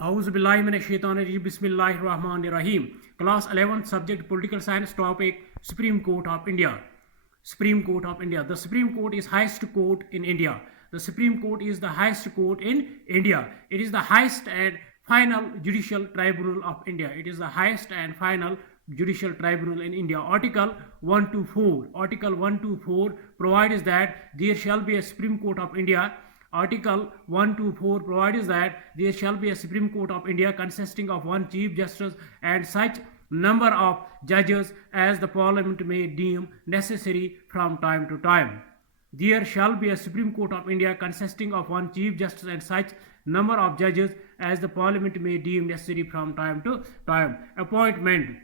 Auzubillahiminashaitanirrajim. Bismillahirrahmanirrahim. Class 11th subject Political Science topic Supreme Court of India. Supreme Court of India. The Supreme Court is highest court in India. The Supreme Court is the highest court in India. It is the highest and final judicial tribunal of India. It is the highest and final judicial tribunal in India. Article 124. Article 124 provides that there shall be a Supreme Court of India. Article 124 provides that there shall be a Supreme Court of India consisting of one Chief Justice and such number of judges as the Parliament may deem necessary from time to time. There shall be a Supreme Court of India consisting of one Chief Justice and such number of judges as the Parliament may deem necessary from time to time. Appointment.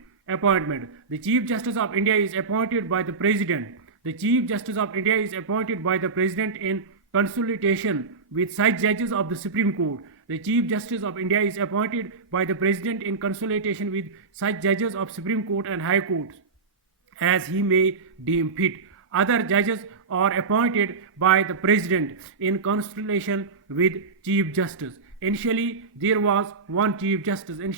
The Chief Justice of India is appointed by the President. The Chief Justice of India is appointed by the President in consultation with such judges of the Supreme Court. The Chief Justice of India is appointed by the President in consultation with such judges of Supreme Court and High Courts as he may deem fit. Other judges are appointed by the President in consultation with Chief Justice. Initially, there was one Chief Justice. And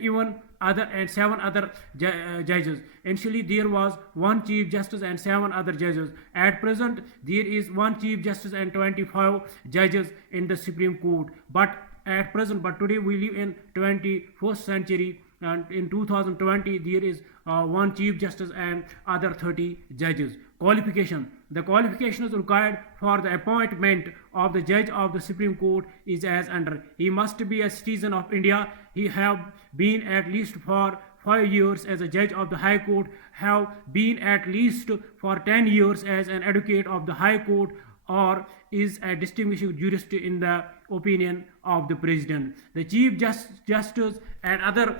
even other and 7 other judges. Initially, there was one Chief Justice and 7 other judges. At present, there is one Chief Justice and 25 judges in the Supreme Court. But today we live in 21st century, and in 2020 there is one Chief Justice and other 30 judges. Qualification. The qualifications required for the appointment of the judge of the Supreme Court is as under. He must be a citizen of India. He have been at least for 5 years as a judge of the High Court, have been at least for 10 years as an advocate of the High Court, or is a distinguished jurist in the opinion of the President. The Chief Justice and other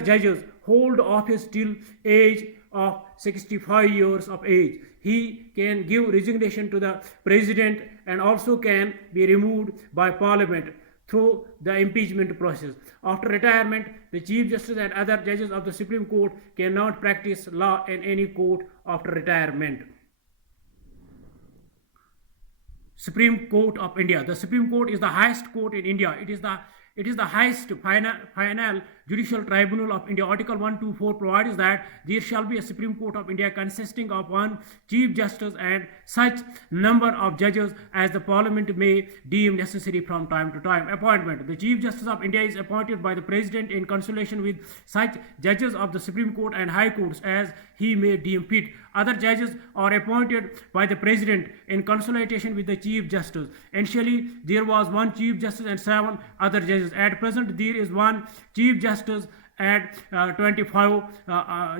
judges hold office till age of 65 years of age. He can give resignation to the President and also can be removed by Parliament through the impeachment process. After retirement, the Chief Justice and other judges of the Supreme Court cannot practice law in any court after retirement. Supreme Court of India. The Supreme Court is the highest court in India. It is the highest final judicial tribunal of India. Article 124 provides that there shall be a Supreme Court of India consisting of one Chief Justice and such number of judges as the Parliament may deem necessary from time to time. Appointment. The Chief Justice of India is appointed by the President in consultation with such judges of the Supreme Court and High Courts as he may deem fit. Other judges are appointed by the President in consultation with the Chief Justice. Initially, there was one Chief Justice and 7 other judges. At present, there is one Chief Justice and 25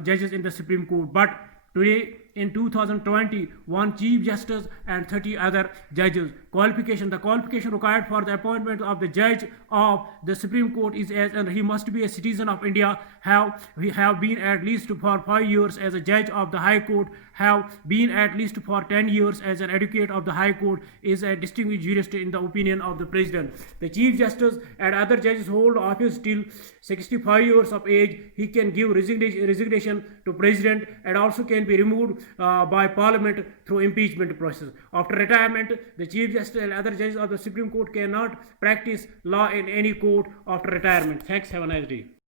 judges in the Supreme Court. But today, in 2020, one Chief Justice and 30 other judges. Qualification. The qualification required for the appointment of the judge of the Supreme Court is as and he must be a citizen of India, have been at least for 5 years as a judge of the High Court, have been at least for 10 years as an advocate of the High Court, is a distinguished jurist in the opinion of the President. The Chief Justice and other judges hold office till 65 years of age. He can give resignation to President and also can be removed by Parliament through impeachment process. After retirement, the Chief Justice and other judges of the Supreme Court cannot practice law in any court after retirement. Thanks. Have a nice day.